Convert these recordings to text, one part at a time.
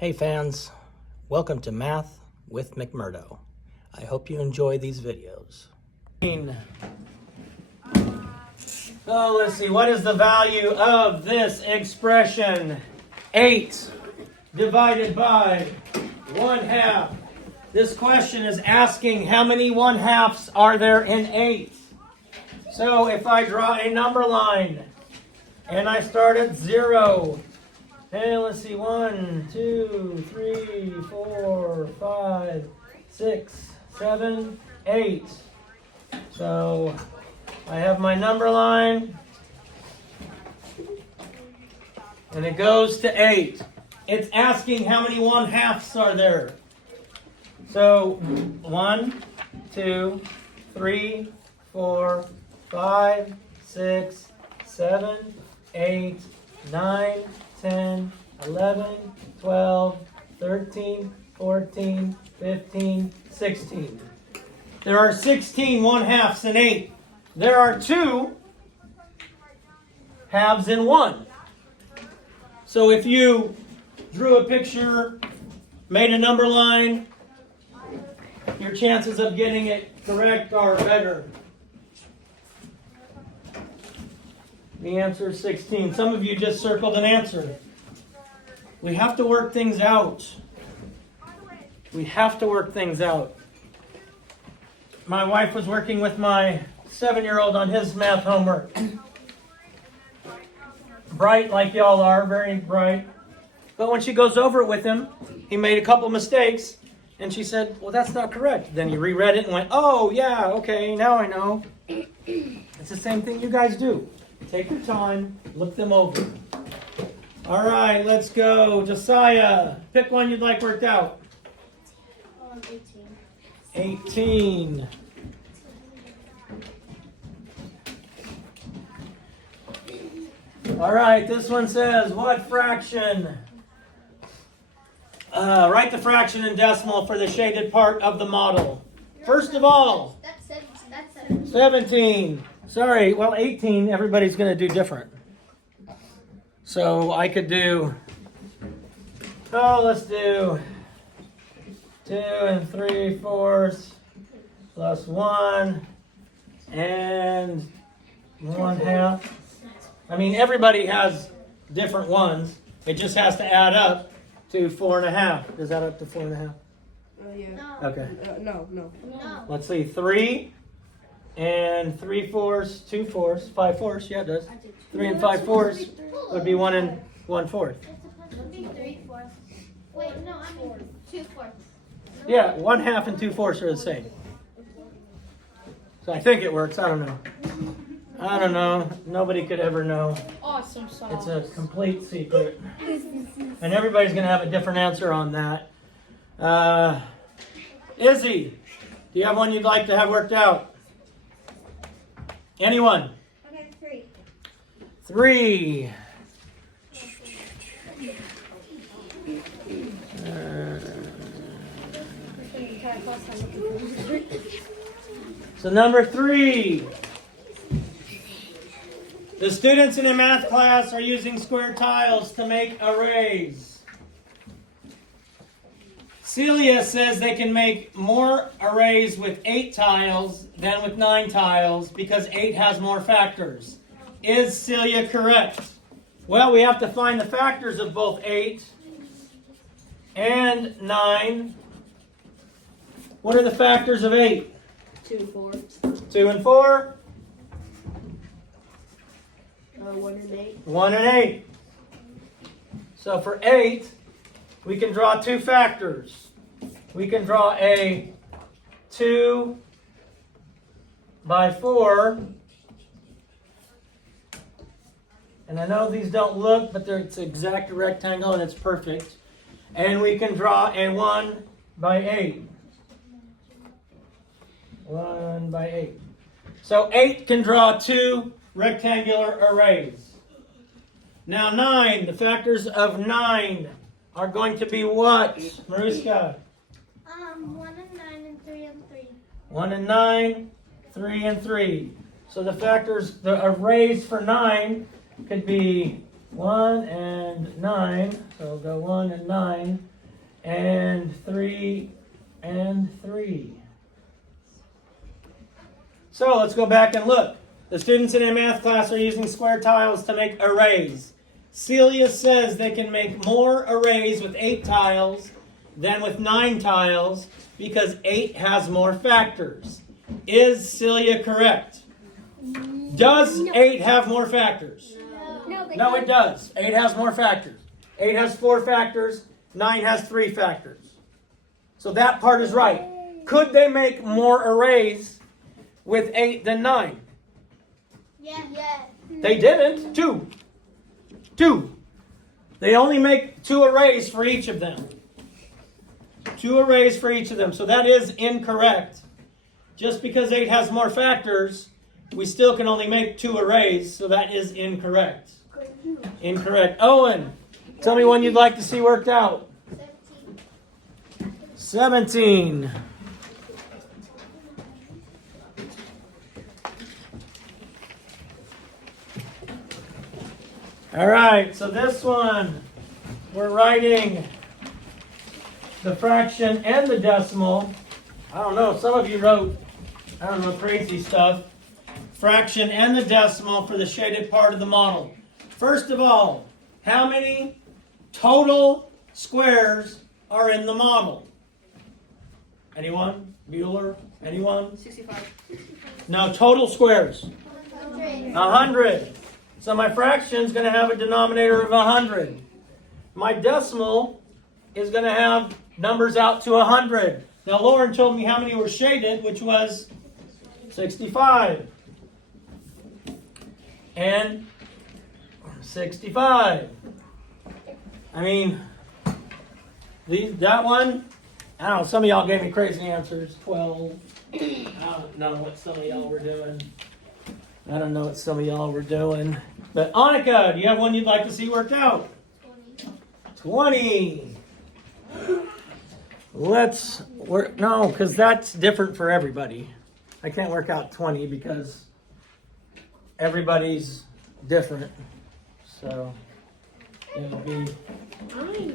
Hey fans, welcome to Math with McMurdo. I hope you enjoy these videos. Oh, let's see, what is the value of this expression? 8 divided by 1/2. This question is asking how many 1/2s are there in 8? So if I draw a number line and I start at 0, and let's see, 1, 2, 3, 4, 5, 6, 7, 8. So I have my number line, and it goes to 8. It's asking how many 1/2s are there. So 1, 2, 3, 4, 5, 6, 7, 8, 9, 10, 11, 12, 13, 14, 15, 16. There are 16 1/2s in 8. There are 2 halves in 1. So if you drew a picture, made a number line, your chances of getting it correct are better. The answer is 16. Some of you just circled an answer. We have to work things out. We have to work things out. My wife was working with my 7-year-old on his math homework. Bright like y'all are, very bright. But when she goes over it with him, he made a couple mistakes, and she said, well, that's not correct. Then he reread it and went, oh, yeah, okay, now I know. It's the same thing you guys do. Take your time, look them over. All right, let's go. Josiah, pick one you'd like worked out. 18. 18. All right, this one says, what fraction? Write the fraction in decimal for the shaded part of the model. First of all, that's 17. Sorry, well, 18, everybody's going to do different. So I could do, let's do 2 3/4 plus 1 and 1/2. I mean, everybody has different ones. It just has to add up to 4.5. Does that up to 4.5? Yeah. No. Okay. No. Let's see, 3 and 3/4, 2/4, 5/4. Yeah, it does. 3 and 5/4 would be 1 and 1/4. It's supposed to be 3/4. Wait, no, I mean 2/4. Yeah, 1/2 and 2/4 are the same. So I think it works. I don't know. Nobody could ever know. Awesome sauce. It's a complete secret. And everybody's going to have a different answer on that. Izzy, do you have one you'd like to have worked out? Anyone? Okay, 3. 3. So number 3. The students in a math class are using square tiles to make arrays. Celia says they can make more arrays with 8 tiles than with 9 tiles because 8 has more factors. Is Celia correct? Well, we have to find the factors of both 8 and 9. What are the factors of 8? 2 and 4. 2 and 4? 1 and 8. 1 and 8. So for 8, we can draw 2 factors. We can draw a 2 by 4. And I know these don't look, but it's an exact rectangle and it's perfect. And we can draw a 1 by 8. 1 by 8. So 8 can draw 2 rectangular arrays. Now 9, the factors of 9 are going to be what, Mariska? 1 and 9 and 3 and 3. 1 and 9, 3 and 3. So the factors, the arrays for 9 could be 1 and 9. So we'll go 1 and 9. And 3 and 3. So let's go back and look. The students in a math class are using square tiles to make arrays. Celia says they can make more arrays with 8 tiles than with 9 tiles because 8 has more factors. Is Celia correct? Does 8 have more factors? No, it does. 8 has more factors. 8 has 4 factors. 9 has 3 factors. So that part is right. Could they make more arrays with 8 than 9? Yeah. They didn't. 2. They only make 2 arrays for each of them. 2 arrays for each of them. So that is incorrect. Just because 8 has more factors, we still can only make 2 arrays. So that is incorrect. Incorrect. Owen, tell me one you'd like to see worked out. 17. All right, so this one, we're writing the fraction and the decimal. I don't know, some of you wrote, crazy stuff. Fraction and the decimal for the shaded part of the model. First of all, how many total squares are in the model? Anyone? Bueller? Anyone? 65. No, total squares. 100. 100. So my fraction is going to have a denominator of 100. My decimal is going to have numbers out to 100. Now Lauren told me how many were shaded, which was 65. And 65. I mean, that one, I don't know, some of y'all gave me crazy answers. 12. I don't know what some of y'all were doing. But Annika, do you have one you'd like to see worked out? 20. Let's work. No, because that's different for everybody. I can't work out 20 because everybody's different. So it'll be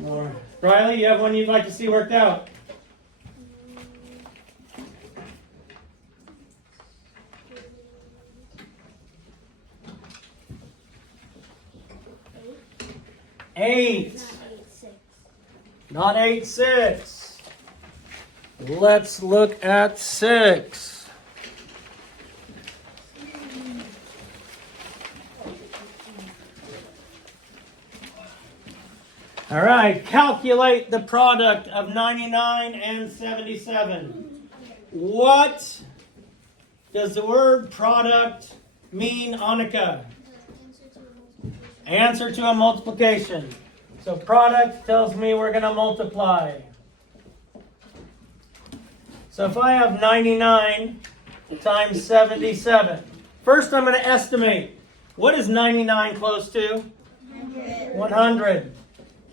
more. Riley, you have one you'd like to see worked out? Eight. Not 8, 6. Let's look at 6. All right, calculate the product of 99 and 77. What does the word product mean, Annika? Answer to a multiplication. So product tells me we're going to multiply. So if I have 99 times 77, first I'm going to estimate. What is 99 close to? 100.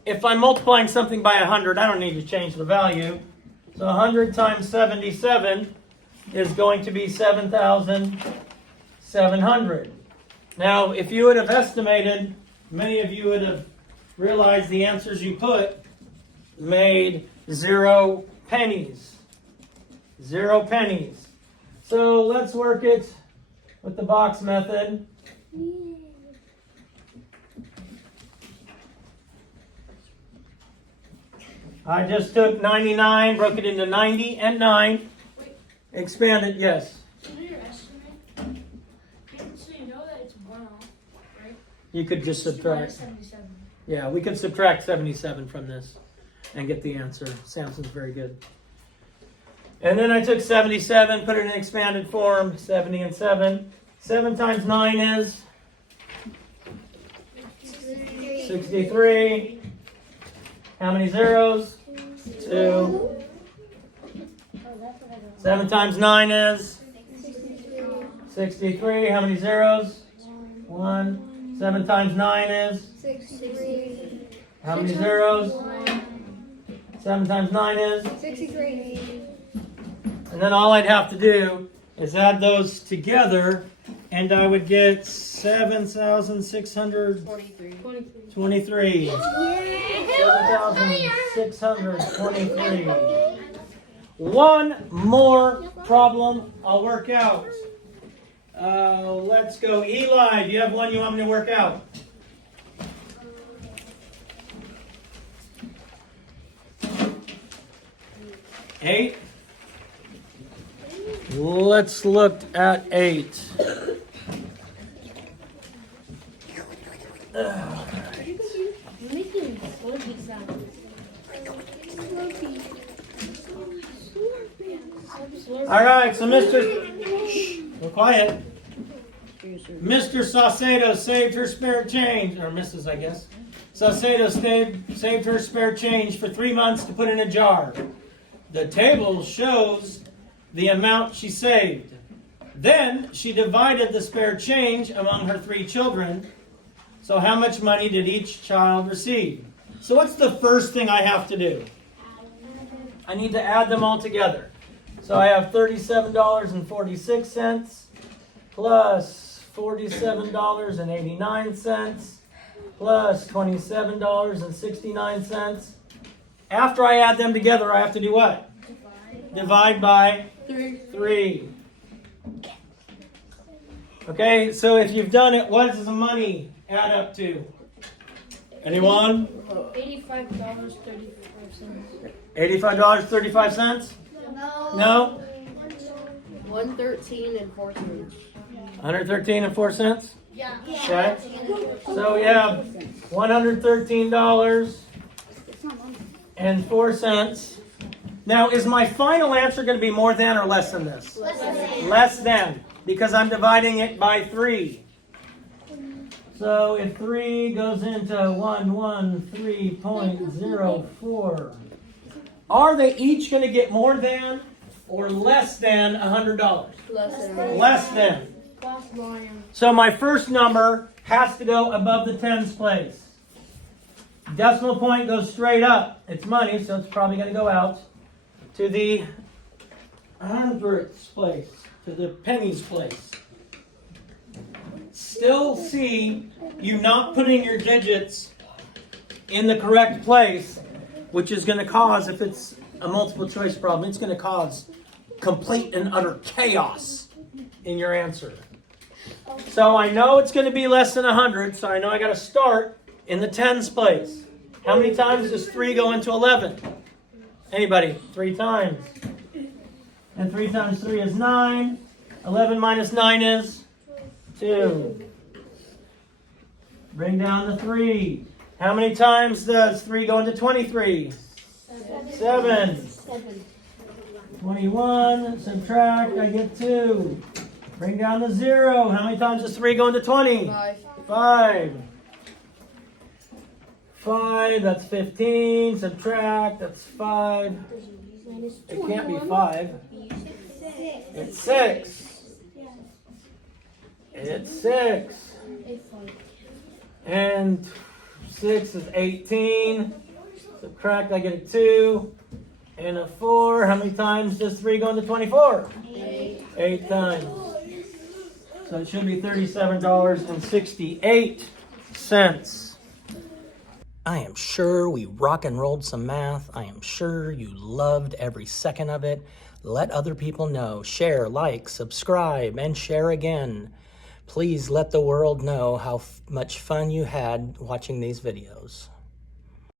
If I'm multiplying something by 100, I don't need to change the value. So 100 times 77 is going to be 7,700. Now, if you would have estimated, many of you would have realized the answers you put made 0 pennies. 0 pennies. So let's work it with the box method. I just took 99, broke it into 90 and 9. Expanded, yes. So your estimate, so you know that it's 1 off, right? You could just subtract. 77. Yeah, we could subtract 77 from this and get the answer. Samson's very good. And then I took 77, put it in expanded form, 70 and 7. 7 times 9 is 63. How many zeros? 2. 7 times 9 is 63. How many zeros? 1. 7 times 9 is 63. how many zeros? 7 times 9 is 63. and then all I'd have to do is add those together and I would get 7,600. 23. 23. 7,623. One more problem I'll work out. Let's go. Eli, do you have one you want me to work out? Eight. Let's look at 8. Making slurpy sounds. All right, so Mr. Shh, we're quiet. Mr. Saucedo saved her spare change, or Mrs. I guess. Saucedo saved her spare change for 3 months to put in a jar. The table shows the amount she saved. Then she divided the spare change among her 3 children. So how much money did each child receive? So what's the first thing I have to do? I need to add them all together. So I have $37.46 plus $47.89 plus $27.69. After I add them together, I have to do what? Divide by 3. Okay, so if you've done it, what does the money add up to? Anyone? $85.34. $85.35? No? 113 and 4 cents. 113 and 4 cents? Yeah. Okay. So we have $113 and 4 cents. Now, is my final answer going to be more than or less than this? Less than, because I'm dividing it by 3. So if 3 goes into 113.04, are they each going to get more than or less than $100? Less than. So my first number has to go above the tens place. Decimal point goes straight up. It's money, so it's probably going to go out to the hundredths place, to the pennies place. Still see you not putting your digits in the correct place, which is going to cause, if it's a multiple choice problem, it's going to cause complete and utter chaos in your answer. So I know it's going to be less than 100, so I know I got to start in the tens place. How many times does 3 go into 11? Anybody? 3 times. And 3 times 3 is 9. 11 minus 9 is 2. Bring down the 3. How many times does 3 go into 23? 7. 21. Subtract, I get 2. Bring down the 0. How many times does 3 go into 20? 5. 5, that's 15. Subtract, that's 5. It can't be 5. It's 6. It's 6. And 6 is 18. Subtract, I get a 2. And a 4. How many times does 3 go into 24? 8 times. So it should be $37.68. I am sure we rock and rolled some math. I am sure you loved every second of it. Let other people know. Share, like, subscribe, and share again. Please let the world know how much fun you had watching these videos.